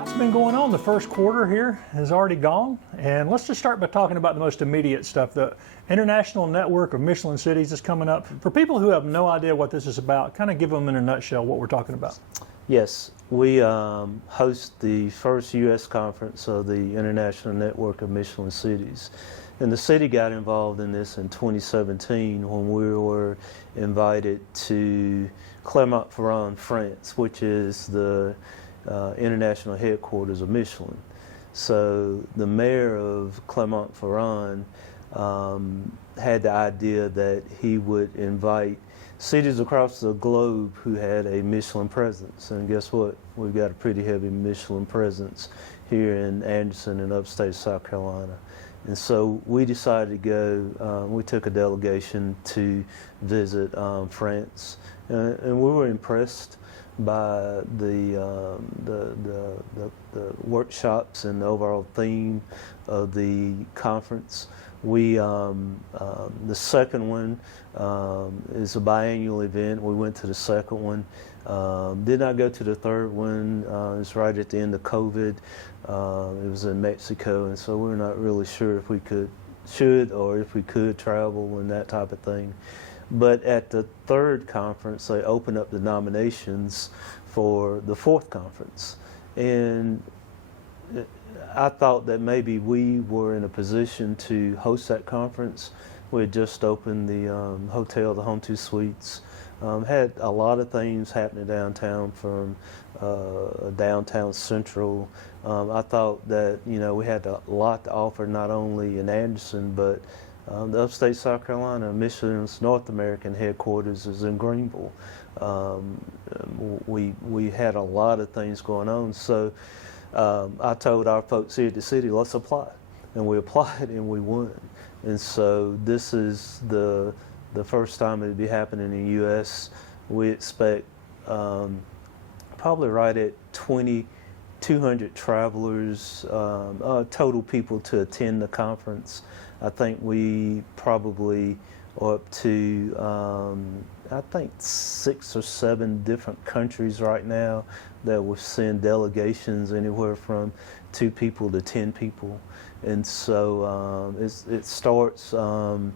Lots been going on. The first quarter here has already gone, and let's just start by talking about the most immediate stuff. The International Network of Michelin Cities is coming up. For people who have no idea what this is about, kind of give them in a nutshell what we're talking about. Yes, we host the first U.S. conference of the International Network of Michelin Cities. And the city got involved in this in 2017 when we were invited to Clermont-Ferrand, France, which is the international headquarters of Michelin. So the mayor of Clermont-Ferrand had the idea that he would invite cities across the globe who had a Michelin presence. And guess what? We've got a pretty heavy Michelin presence here in Anderson in upstate South Carolina. And so we decided to go, we took a delegation to visit France, and we were impressed by the workshops and the overall theme of the conference. The second one is a biannual event. We went to the second one. Did not go to the third one. It was right at the end of COVID. It was in Mexico, and so we're not really sure if we should or if we could travel and that type of thing. But at the third conference, they opened up the nominations for the fourth conference. And I thought that maybe we were in a position to host that conference. We had just opened the hotel, the Home 2 Suites. Had a lot of things happening downtown, from downtown central. I thought that, you know, we had a lot to offer, not only in Anderson, but the upstate South Carolina. Michelin's North American headquarters is in Greenville. We had a lot of things going on. So I told our folks here at the city, let's apply. And we applied and we won. And so this is the first time it'd be happening in the U.S. We expect probably right at 200 travelers, total people to attend the conference. I think we probably are up to, I think 6 or 7 different countries right now that will send delegations anywhere from 2 people to 10 people. And so it starts with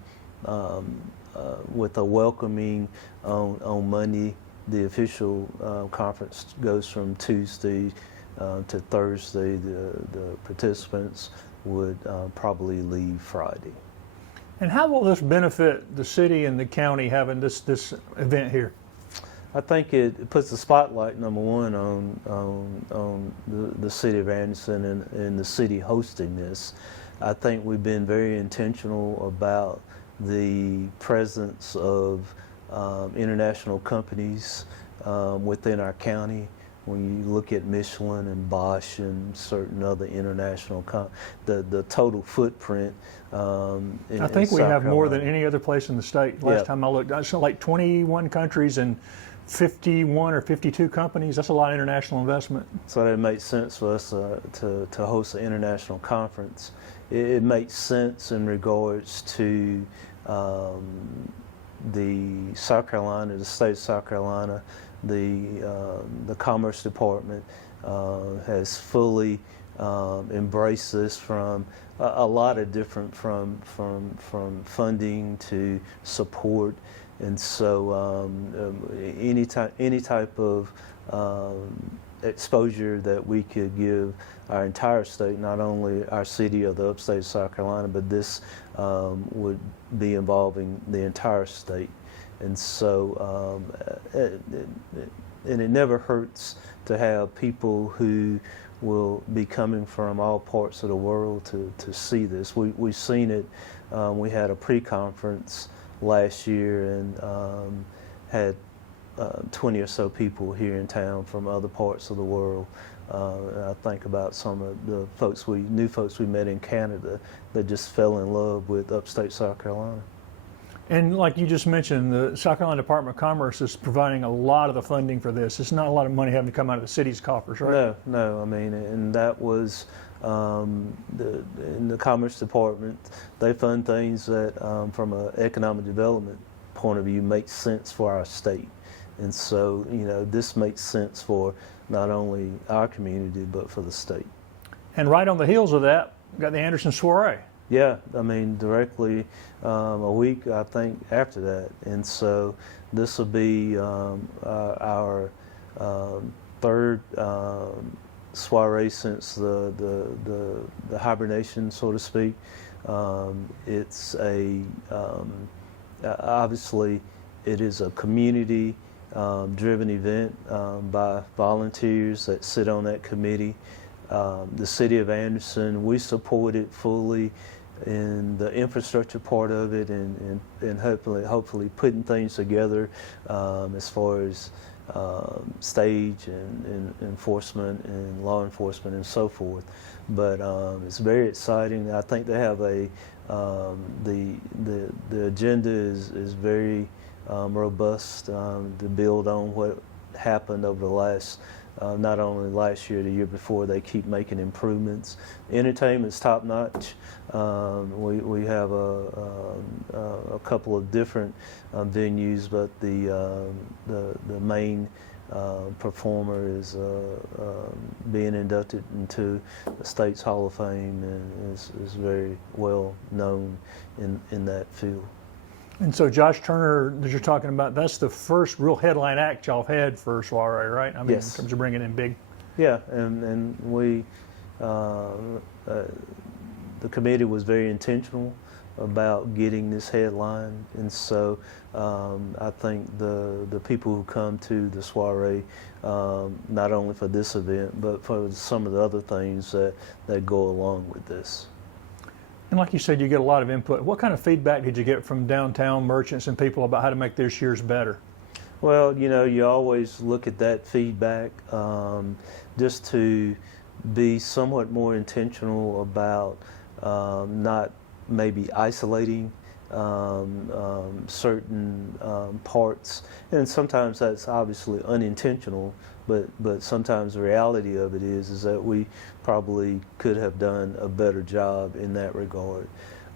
a welcoming on Monday. The official conference goes from Tuesday to Thursday. The participants would probably leave Friday. And how will this benefit the city and the county having this event here? I think it puts the spotlight, number one, on the city of Anderson and the city hosting this. I think we've been very intentional about the presence of international companies within our county. When you look at Michelin and Bosch and certain other international, the total footprint. I think we have more than any other place in the state. Last time I looked, it's like 21 countries and 51 or 52 companies. That's a lot of international investment. So it makes sense for us to host an international conference. It makes sense in regards to the South Carolina, the state of South Carolina. The Commerce Department has fully embraced this, from a lot of different, from funding to support. And so any type of exposure that we could give our entire state, not only our city of the upstate of South Carolina, but this would be involving the entire state. And so and it never hurts to have people who will be coming from all parts of the world to see this. We've seen it. We had a pre-conference last year and had 20 or so people here in town from other parts of the world. I think about some of the new folks we met in Canada that just fell in love with upstate South Carolina. And like you just mentioned, the South Carolina Department of Commerce is providing a lot of the funding for this. It's not a lot of money having to come out of the city's coffers, right? No. I mean, and that was in the Commerce Department. They fund things that, from an economic development point of view, make sense for our state. And so, this makes sense for not only our community, but for the state. And right on the heels of that, got the Anderson Soiree. Yeah, I mean, directly a week, I think, after that. And so this will be our third soiree since the hibernation, so to speak. It's obviously, it is a community driven event by volunteers that sit on that committee. The city of Anderson, we support it fully in the infrastructure part of it, and hopefully putting things together as far as stage and enforcement and law enforcement and so forth. But it's very exciting. I think they have the agenda is very robust to build on what happened over the last not only last year, the year before. They keep making improvements. Entertainment's top notch. We have a couple of different venues, but the main performer is being inducted into the state's Hall of Fame and is very well known in that field. And so Josh Turner, that you're talking about, that's the first real headline act y'all have had for soiree, right? I mean, Yes. in terms of bringing in big. Yeah, and we, the committee was very intentional about getting this headline, and so I think the people who come to the soiree, not only for this event, but for some of the other things that go along with this. And like you said, you get a lot of input. What kind of feedback did you get from downtown merchants and people about how to make this year's better? Well, you always look at that feedback just to be somewhat more intentional about not maybe isolating certain parts. And sometimes that's obviously unintentional, but sometimes the reality of it is that we probably could have done a better job in that regard.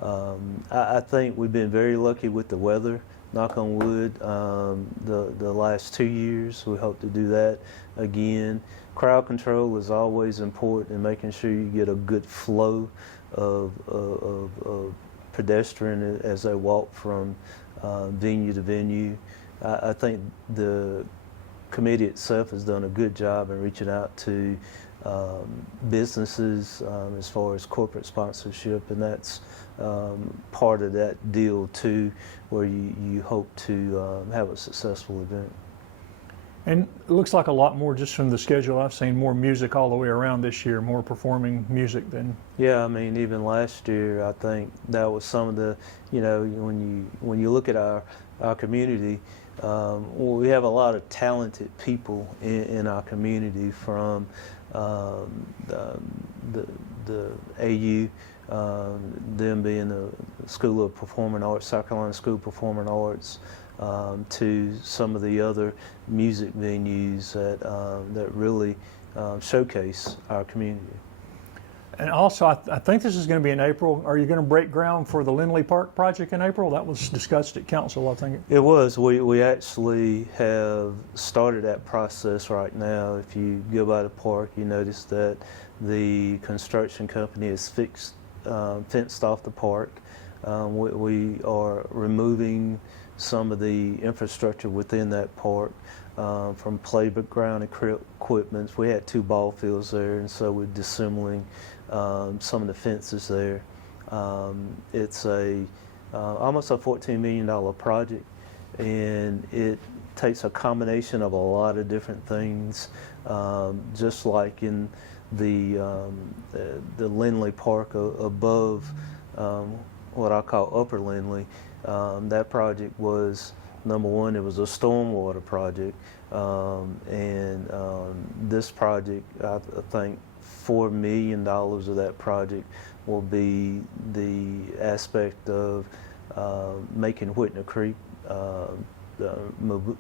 I think we've been very lucky with the weather, knock on wood, the last 2 years. We hope to do that again. Crowd control is always important in making sure you get a good flow of pedestrian as they walk from venue to venue. I think the committee itself has done a good job in reaching out to businesses as far as corporate sponsorship, and that's part of that deal too, where you hope to have a successful event. And it looks like a lot more, just from the schedule I've seen, more music all the way around this year, more performing music than. Yeah, I mean, even last year, I think that was some of the, when you look at our community, we have a lot of talented people in our community, from the AU, them being the School of Performing Arts, South Carolina School of Performing Arts, to some of the other music venues that really showcase our community. And also, I think this is going to be in April. Are you going to break ground for the Linley Park project in April? That was discussed at council, I think. It was. We actually have started that process right now. If you go by the park, you notice that the construction company has fenced off the park. We are removing some of the infrastructure within that park from playground equipment. We had 2 ball fields there, and so we're disassembling some of the fences there. It's almost a $14 million project, and it takes a combination of a lot of different things, just like in the Linley Park above what I call Upper Linley. That project was, number one, it was a stormwater project, and this project, I think $4 million of that project will be the aspect of making Whitney Creek,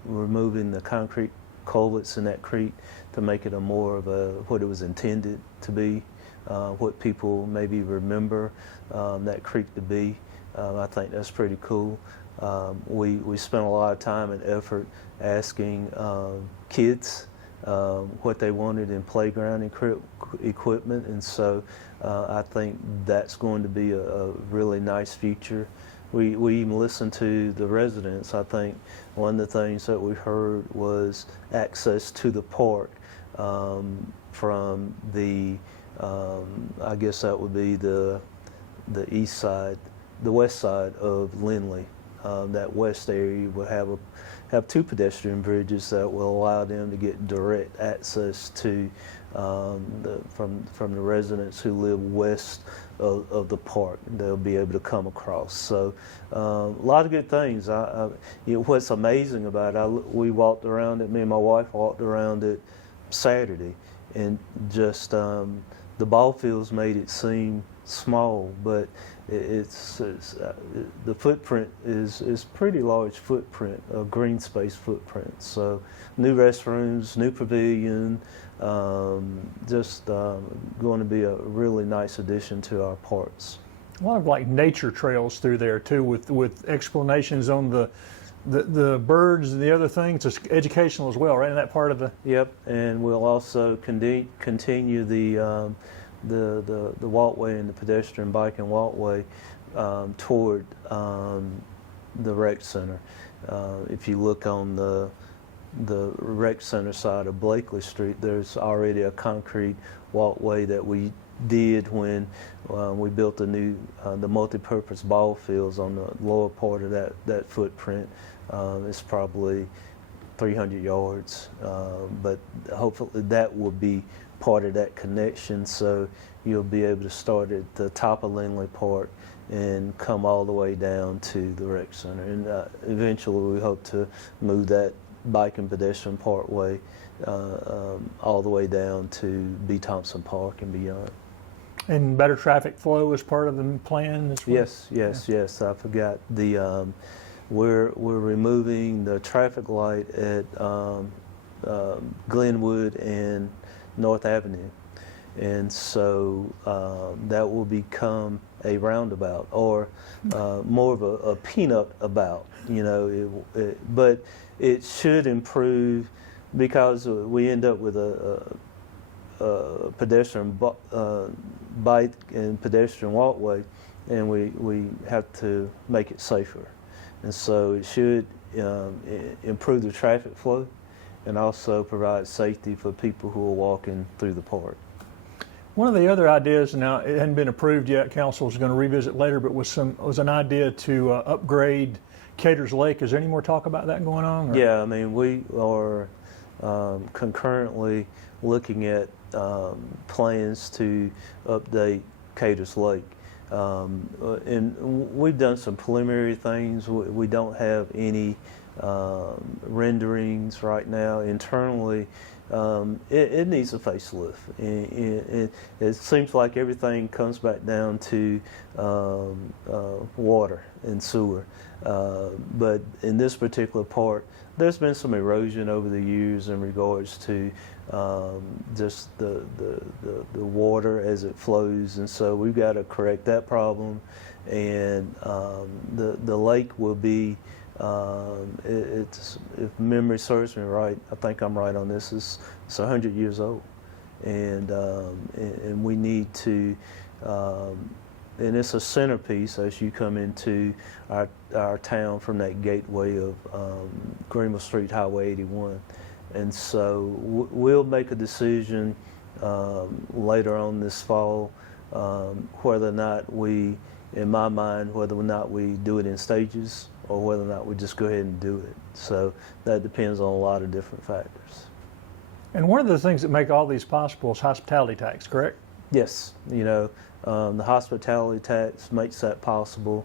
removing the concrete culverts in that creek to make it a more of what it was intended to be, what people maybe remember that creek to be. I think that's pretty cool. We spent a lot of time and effort asking kids what they wanted in playground equipment, and so I think that's going to be a really nice future. We even listened to the residents. I think one of the things that we heard was access to the park from the, I guess that would be the east side, the west side of Linley. That west area will have two pedestrian bridges that will allow them to get direct access to from the residents who live west of the park. They'll be able to come across. So a lot of good things. What's amazing about it, we walked around it. Me and my wife walked around it Saturday, and just the ball fields made it seem small, but the footprint is pretty large footprint, a green space footprint. So new restrooms, new pavilion, just going to be a really nice addition to our parks. A lot of like nature trails through there too, with explanations on the birds and the other things. It's educational as well, right? In that part of the. Yep, and we'll also continue the walkway and the pedestrian bike and walkway toward the rec center. If you look on the rec center side of Blakely Street, there's already a concrete walkway that we did when we built the new the multi-purpose ball fields on the lower part of that footprint. It's probably 300 yards, but hopefully that will be part of that connection, so you'll be able to start at the top of Linley Park and come all the way down to the rec center. And eventually we hope to move that bike and pedestrian parkway all the way down to B. Thompson Park and beyond. And better traffic flow is part of the plan as well? Yes. I forgot the we're removing the traffic light at Glenwood and North Avenue, and so that will become a roundabout, or more of a peanut about, but it should improve, because we end up with a pedestrian bike and pedestrian walkway, and we have to make it safer, and so it should improve the traffic flow and also provide safety for people who are walking through the park. One of the other ideas, now it hadn't been approved yet, council is going to revisit later, but was an idea to upgrade Caters Lake. Is there any more talk about that going on? Or? Yeah, I mean, we are concurrently looking at plans to update Caters Lake. And we've done some preliminary things. We don't have any renderings right now internally. It needs a facelift. It seems like everything comes back down to water and sewer. But in this particular part, there's been some erosion over the years in regards to just the water as it flows, and so we've got to correct that problem. And the lake will be, it's, if memory serves me right, I think I'm right on this, it's 100 years old, and we need to, and it's a centerpiece as you come into our town from that gateway of Greenville Street, Highway 81. And so we'll make a decision later on this fall whether or not we, in my mind, whether or not we do it in stages or whether or not we just go ahead and do it. So that depends on a lot of different factors. And one of the things that make all these possible is hospitality tax, correct? Yes, the hospitality tax makes that possible.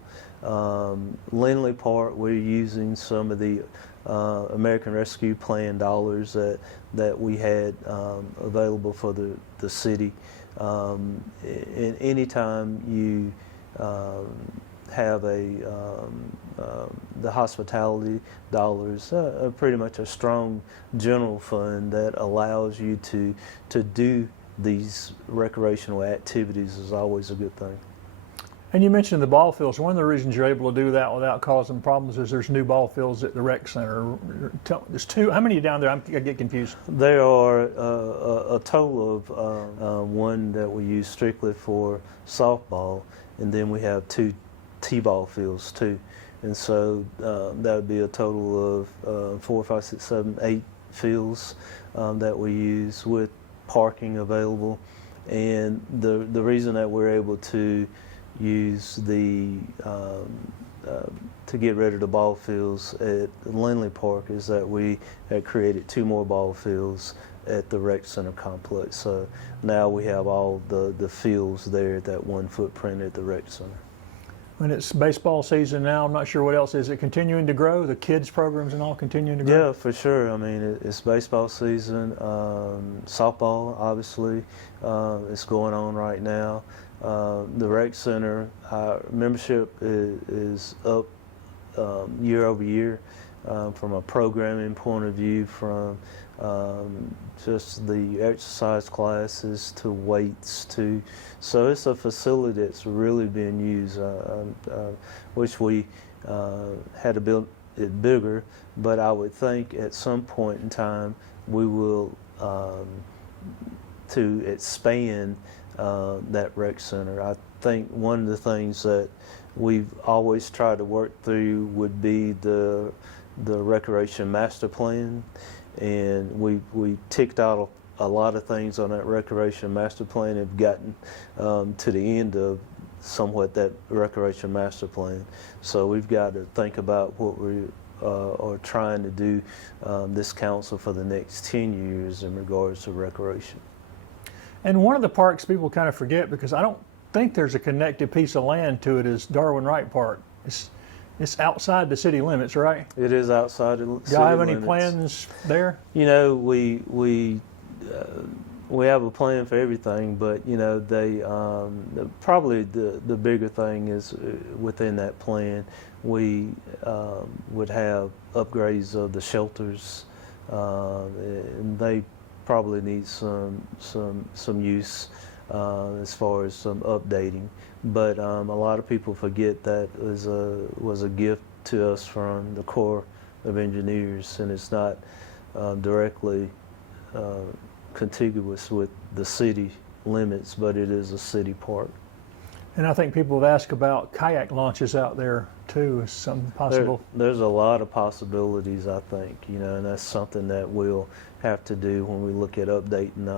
Linley Park, we're using some of the American Rescue Plan dollars that we had available for the city. And anytime you have the hospitality dollars, pretty much a strong general fund that allows you to do these recreational activities, is always a good thing. And you mentioned the ball fields. One of the reasons you're able to do that without causing problems is there's new ball fields at the rec center. There's two. How many are down there? I get confused. There are a total of one that we use strictly for softball, and then we have 2 t-ball fields too. And so that would be a total of 4, 5, 6, 7, 8 fields that we use with parking available. And the reason that we're able to use to get rid of the ball fields at Linley Park is that we had created 2 more ball fields at the rec center complex. So now we have all the fields there at that one footprint at the rec center. When it's baseball season now, I'm not sure what else. Is it continuing to grow? The kids programs and all continuing to grow? Yeah, for sure. I mean, it's baseball season. Softball, obviously, is going on right now. The rec center, our membership is up year over year from a programming point of view, from just the exercise classes to weights to, so it's a facility that's really being used. Wish we had to build it bigger, but I would think at some point in time we will to expand that rec center. I think one of the things that we've always tried to work through would be the recreation master plan, and we ticked out a lot of things on that recreation master plan, have gotten to the end of somewhat that recreation master plan. So we've got to think about what we are trying to do this council for the next 10 years in regards to recreation. And one of the parks people kind of forget, because I don't think there's a connected piece of land to it, is Darwin Wright Park. It's outside the city limits, right? It is outside the city limits. Do y'all have any plans there? You know, we have a plan for everything, but you know, they probably the bigger thing is within that plan we would have upgrades of the shelters, and they probably need some use as far as some updating. But a lot of people forget that was a gift to us from the Corps of Engineers, and it's not directly contiguous with the city limits, but it is a city park. And I think people have asked about kayak launches out there too. Is something possible? There's a lot of possibilities, I think, you know, and that's something that we'll have to do when we look at updating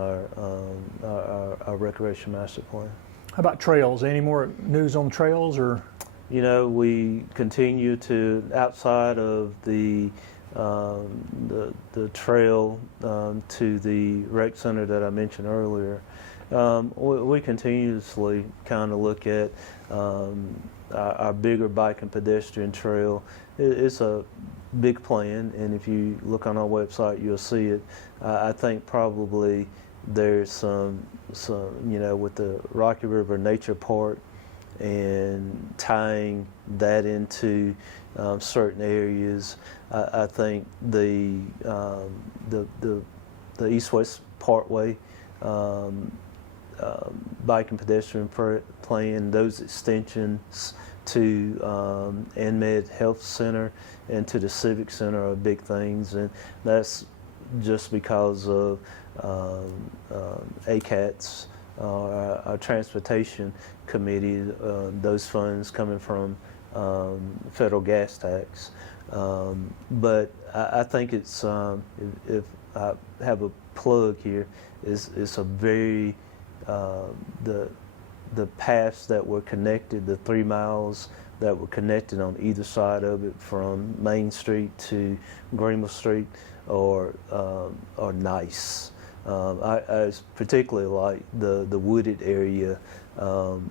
our recreation master plan. How about trails? Any more news on trails, or? You know, we continue to, outside of the trail to the rec center that I mentioned earlier, we continuously kind of look at our bigger bike and pedestrian trail. It's a big plan, and if you look on our website, you'll see it. I think probably there's some, you know, with the Rocky River Nature Park and tying that into certain areas. I think the East-West Parkway bike and pedestrian plan, those extensions to ANMED Health Center and to the Civic Center are big things, and that's just because of ACATS, our transportation committee, those funds coming from federal gas tax. But I think it's, if I have a plug here, it's a very, the paths that were connected, the 3 miles that were connected on either side of it from Main Street to Greenville Street are nice. I particularly like the wooded area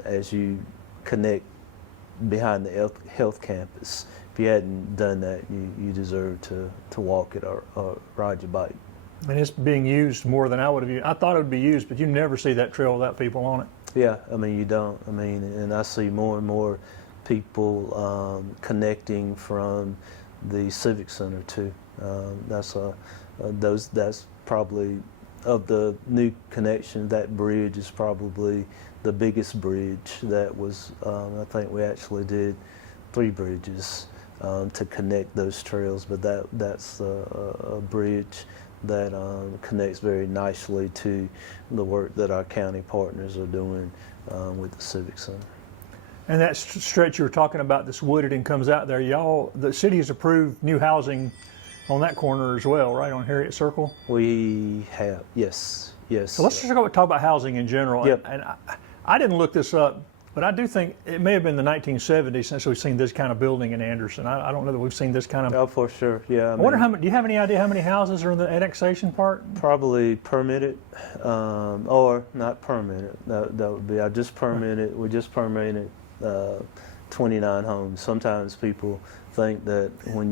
as you connect behind the health campus. If you hadn't done that, you deserve to walk it or ride your bike. And it's being used more than I would have used. I thought it would be used, but you never see that trail without people on it. Yeah, I mean, you don't. I mean, and I see more and more people connecting from the Civic Center too. That's probably of the new connection, that bridge is probably the biggest bridge that was, I think we actually did 3 bridges to connect those trails, but that's a bridge that connects very nicely to the work that our county partners are doing with the Civic Center. And that stretch you were talking about, this wooded and comes out there, the city has approved new housing on that corner as well, right, on Harriet Circle? We have, yes. So let's just talk about housing in general. Yep. And I didn't look this up, but I do think it may have been the 1970s since we've seen this kind of building in Anderson. I don't know that we've seen this kind of. Oh, for sure, yeah. I wonder how many, do you have any idea how many houses are in the annexation part? Probably permitted, or not permitted. That would be, we just permitted 29 homes. Sometimes people think that when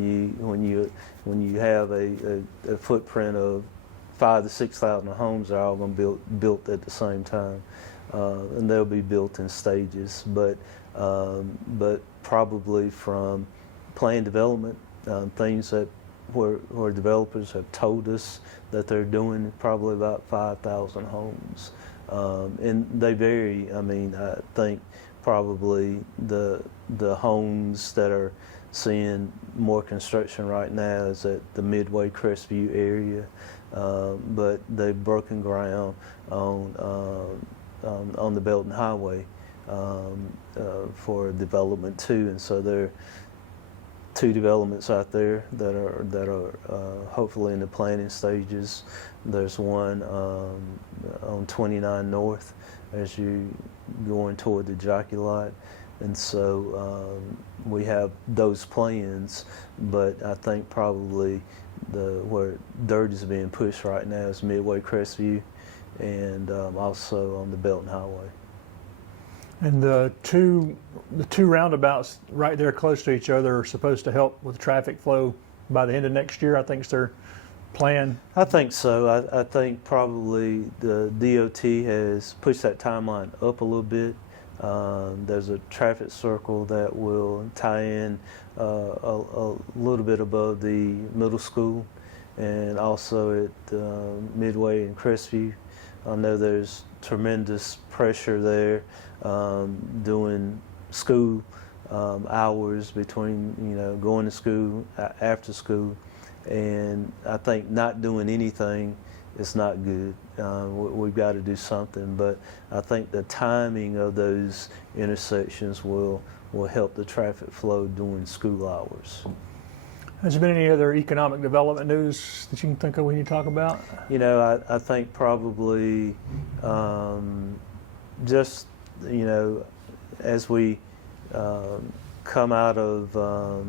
you have a footprint of 5,000 to 6,000 homes, they're all going to be built at the same time, and they'll be built in stages. But probably from planned development, things that where developers have told us that they're doing, probably about 5,000 homes, and they vary. I mean, I think probably the homes that are seeing more construction right now is at the Midway Crestview area, but they've broken ground on the Belton Highway for development too, and so there are 2 developments out there that are hopefully in the planning stages. There's one on 29 North as you going toward the jockey lot, and so we have those plans, but I think probably where dirt is being pushed right now is Midway Crestview and also on the Belton Highway. And the two roundabouts right there close to each other are supposed to help with traffic flow by the end of next year. I think it's their plan. I think so. I think probably the DOT has pushed that timeline up a little bit. There's a traffic circle that will tie in a little bit above the middle school, and also at Midway and Crestview. I know there's tremendous pressure there doing school hours between going to school, after school, and I think not doing anything is not good. We've got to do something, but I think the timing of those intersections will help the traffic flow during school hours. Has there been any other economic development news that you can think of we need to talk about? I think probably just as we come out of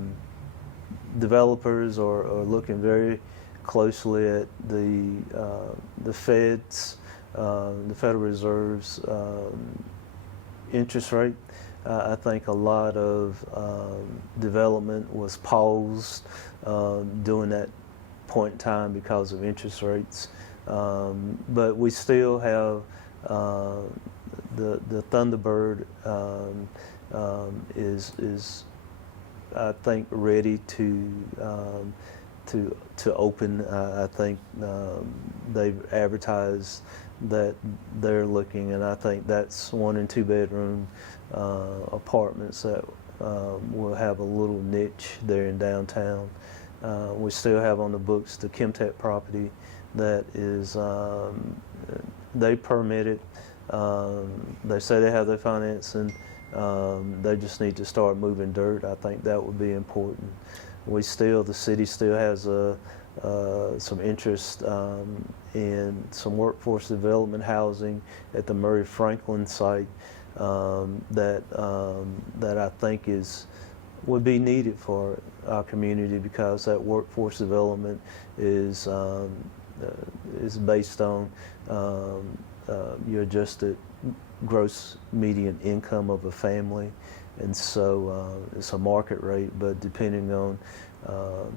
developers or looking very closely at the Fed's, the Federal Reserve's interest rate. I think a lot of development was paused during that point in time because of interest rates. But we still have the Thunderbird is I think ready to open. I think they've advertised that they're looking, and I think that's 1 and 2 bedroom apartments that will have a little niche there in downtown. We still have on the books the Chemtech property that is they permitted. They say they have their financing. They just need to start moving dirt. I think that would be important. The city still has some interest in some workforce development housing at the Murray Franklin site that I think would be needed for our community, because that workforce development is based on your adjusted gross median income of a family. And so it's a market rate, but depending on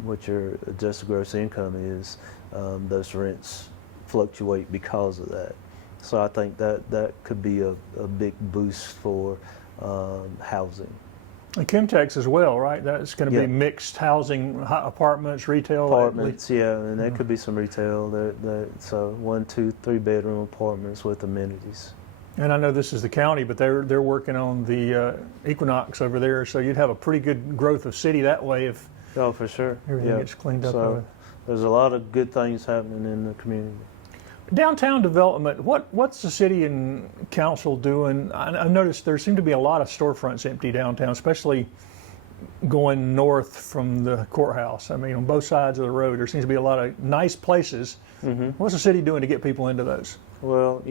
what your adjusted gross income is, those rents fluctuate because of that. So I think that could be a big boost for housing. And Chemtex as well, right? That's going to Yeah. be mixed housing, apartments, retail. Apartments, yeah, and there could be some retail. So 1, 2, 3 bedroom apartments with amenities. And I know this is the county, but they're working on the Equinox over there, so you'd have a pretty good growth of city that way if Oh, for sure. everything Yeah. gets cleaned up. So there's a lot of good things happening in the community. Downtown development, what's the city and council doing? I noticed there seem to be a lot of storefronts empty downtown, especially going north from the courthouse. I mean, on both sides of the road, there seems to be a lot of nice places. Mm-hmm. What's the city doing to get people into those? Well,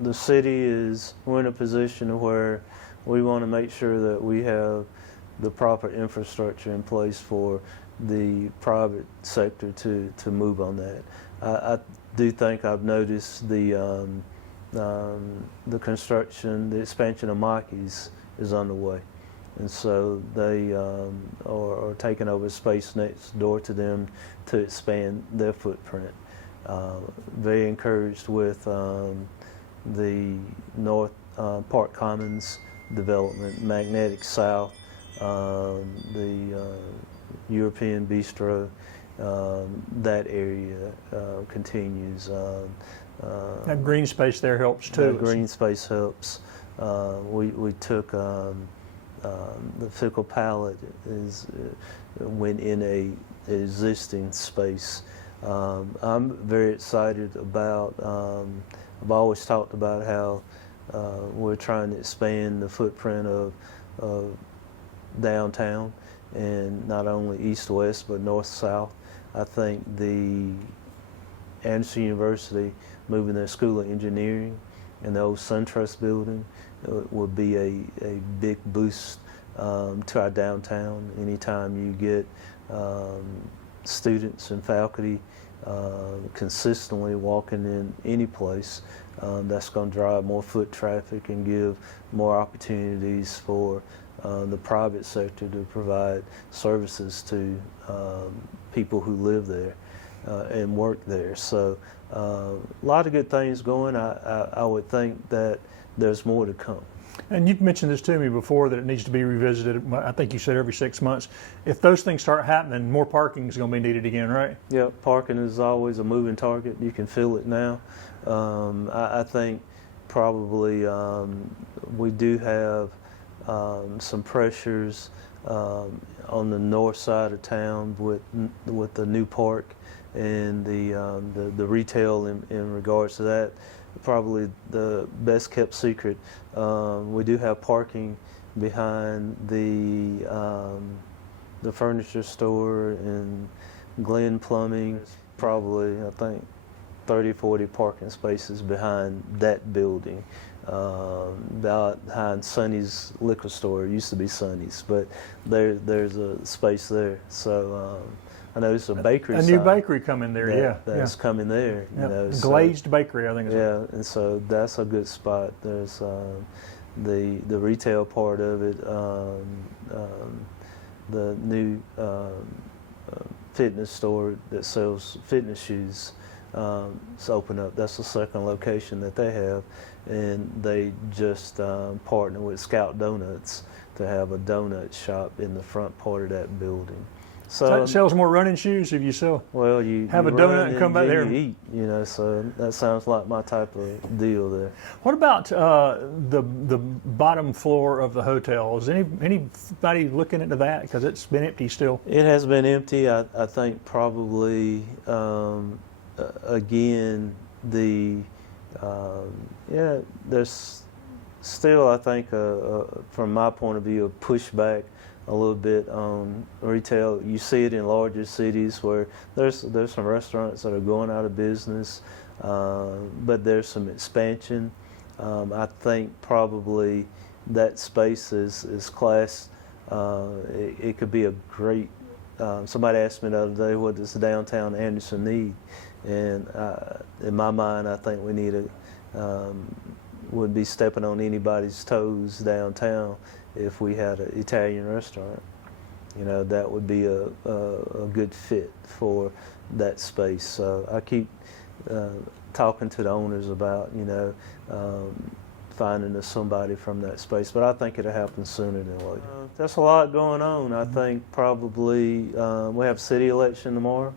the city we're in a position where we want to make sure that we have the proper infrastructure in place for the private sector to move on that. I do think I've noticed the construction, the expansion of Mackey's is underway. And so they are taking over space next door to them to expand their footprint. Very encouraged with the North Park Commons development, Magnetic South, the European Bistro, that area continues. That green space there helps too. That green space helps. We took the Fickle Palette went in a existing space. I'm very excited about. I've always talked about how we're trying to expand the footprint of downtown, and not only east-west but north-south. I think the Anderson University moving their School of Engineering and the old SunTrust building would be a big boost to our downtown. Anytime you get students and faculty consistently walking in any place, that's going to drive more foot traffic and give more opportunities for the private sector to provide services to people who live there and work there. So a lot of good things going. I would think that there's more to come. And you've mentioned this to me before, that it needs to be revisited. I think you said every 6 months. If those things start happening, more parking is going to be needed again, right? Yeah, parking is always a moving target. You can feel it now. I think probably we do have some pressures on the north side of town with the new park and the retail in regards to that. Probably the best kept secret. We do have parking behind the furniture store and Glen Plumbing. Probably, I think, 30, 40 parking spaces behind that building. Behind Sonny's liquor store. It used to be Sonny's, but there's a space there. So I know there's a bakery. A new bakery coming there, that's coming there. Yeah. You know, Glazed bakery, I think. And so that's a good spot. There's the retail part of it, the new fitness store that sells fitness shoes. It's open up. That's the second location that they have, and they just partner with Scout Donuts to have a donut shop in the front part of that building. So that sells more running shoes if you sell. Well, you have you a donut run and come back then there. You eat, you know. So that sounds like my type of deal there. What about the bottom floor of the hotel? Is anybody looking into that? Because it's been empty still. It has been empty. I think probably again there's still, I think, from my point of view, a pushback a little bit on retail. You see it in larger cities where there's some restaurants that are going out of business, but there's some expansion. I think probably that space is class. It could be a great. Somebody asked me the other day, what does downtown Anderson need? And in my mind, I think we need wouldn't be stepping on anybody's toes downtown if we had an Italian restaurant. You know, that would be a good fit for that space. So I keep talking to the owners about, finding us somebody from that space. But I think it'll happen sooner than later. That's a lot going on. I think probably we have city election tomorrow.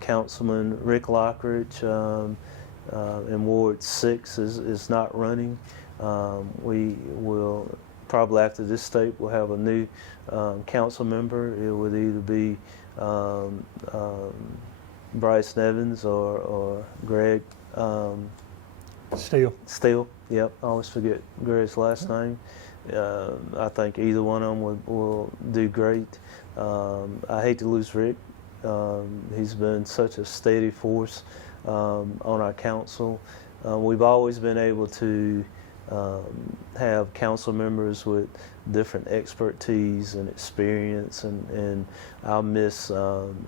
Councilman Rick Lockridge in Ward 6 is not running. We will probably after this state we'll have a new council member. It would either be Bryce Nevins or Greg Steele. Yep, I always forget Greg's last name. I think either one of them will do great. I hate to lose Rick. He's been such a steady force on our council. We've always been able to have council members with different expertise and experience, and I'll miss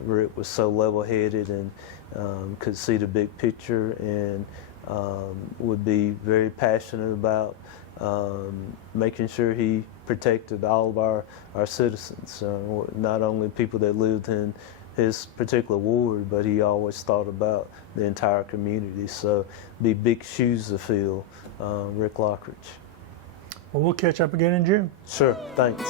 Rick was so level-headed and could see the big picture, and would be very passionate about making sure he protected all of our citizens, not only people that lived in his particular ward, but he always thought about the entire community. So be big shoes to fill, Rick Lockridge. Well, we'll catch up again in June. Sure, thanks.